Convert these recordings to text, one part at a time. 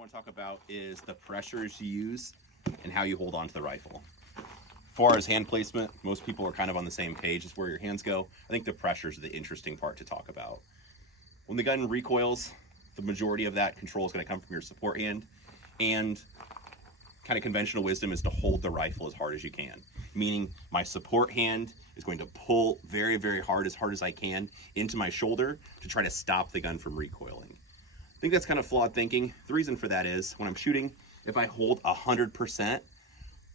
want to talk about is the pressures you use and how you hold on to the rifle. As far as hand placement, most people are kind of on the same page as where your hands go. I think the pressures are the interesting part to talk about. When the gun recoils, the majority of that control is going to come from your support hand, and kind of conventional wisdom is to hold the rifle as hard as you can, meaning my support hand is going to pull very, very hard as I can into my shoulder to try to stop the gun from recoiling. I think that's kind of flawed thinking. The reason for that is when I'm shooting, if I hold 100%,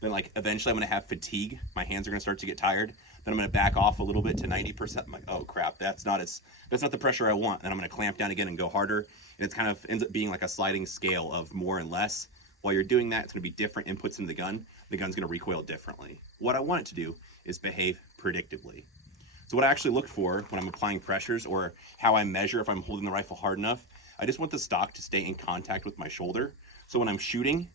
then like eventually I'm going to have fatigue. My hands are going to start to get tired. Then I'm going to back off a little bit to 90%. I'm like, oh crap, that's not the pressure I want. Then I'm going to clamp down again and go harder. And it's kind of ends up being like a sliding scale of more and less. While you're doing that, it's going to be different inputs into the gun. The gun's going to recoil differently. What I want it to do is behave predictably. So what I actually look for when I'm applying pressures, or how I measure if I'm holding the rifle hard enough, I just want the stock to stay in contact with my shoulder. So when I'm shooting,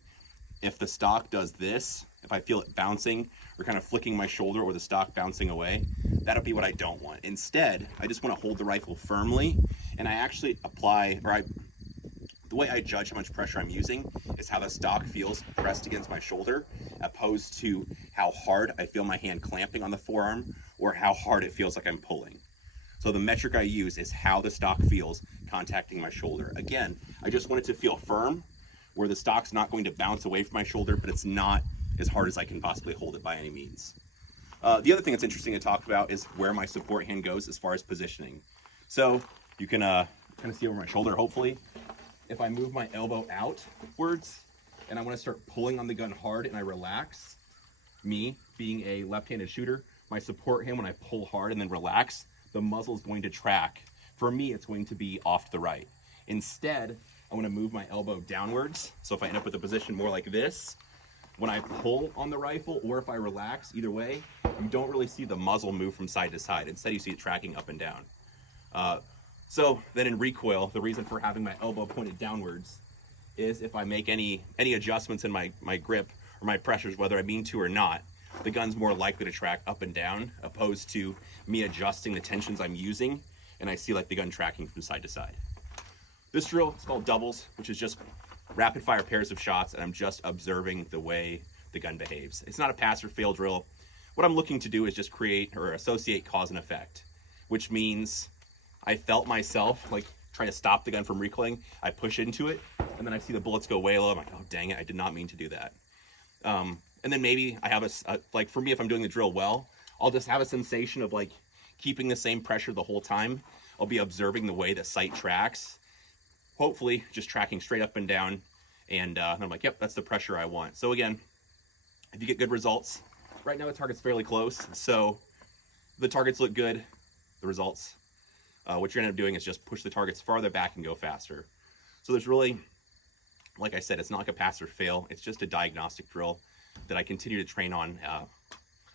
if the stock does this, if I feel it bouncing or kind of flicking my shoulder or the stock bouncing away, that'll be what I don't want. Instead, I just want to hold the rifle firmly, and I actually apply, the way I judge how much pressure I'm using is how the stock feels pressed against my shoulder, opposed to how hard I feel my hand clamping on the forearm or how hard it feels like I'm pulling. So the metric I use is how the stock feels contacting my shoulder. Again, I just want it to feel firm, where the stock's not going to bounce away from my shoulder, but it's not as hard as I can possibly hold it by any means. The other thing that's interesting to talk about is where my support hand goes as far as positioning. So you can kind of see over my shoulder, hopefully. If I move my elbow outwards and I want to start pulling on the gun hard and I relax, me being a left-handed shooter, my support hand, when I pull hard and then relax, the muzzle is going to track. For me, it's going to be off to the right. Instead, I want to move my elbow downwards. So if I end up with a position more like this, when I pull on the rifle or if I relax, either way, you don't really see the muzzle move from side to side. Instead, you see it tracking up and down. So then in recoil, the reason for having my elbow pointed downwards is if I make any adjustments in my grip or my pressures, whether I mean to or not, the gun's more likely to track up and down, opposed to me adjusting the tensions I'm using, and I see like the gun tracking from side to side. This drill is called doubles, which is just rapid fire pairs of shots, and I'm just observing the way the gun behaves. It's not a pass or fail drill. What I'm looking to do is just create or associate cause and effect, which means I felt myself like trying to stop the gun from recoiling. I push into it, and then I see the bullets go way low. I'm like, oh dang it, I did not mean to do that. And then maybe I have like for me, if I'm doing the drill well, I'll just have a sensation of like keeping the same pressure the whole time. I'll be observing the way the sight tracks, hopefully just tracking straight up and down. And I'm like, yep, that's the pressure I want. So again, if you get good results, right now the target's fairly close. So the targets look good, the results, what you're gonna end up doing is just push the targets farther back and go faster. So there's really, like I said, it's not like a pass or fail. It's just a diagnostic drill that I continue to train on.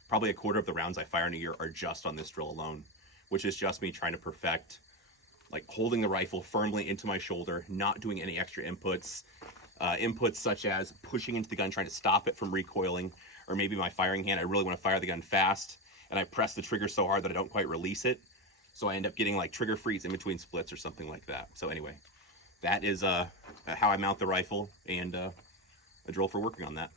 Probably a quarter of the rounds I fire in a year are just on this drill alone, which is just me trying to perfect like holding the rifle firmly into my shoulder, not doing any extra inputs. Inputs such as pushing into the gun, trying to stop it from recoiling, or maybe my firing hand, I really want to fire the gun fast, and I press the trigger so hard that I don't quite release it. So I end up getting like trigger freeze in between splits or something like that. So anyway, that is how I mount the rifle and a drill for working on that.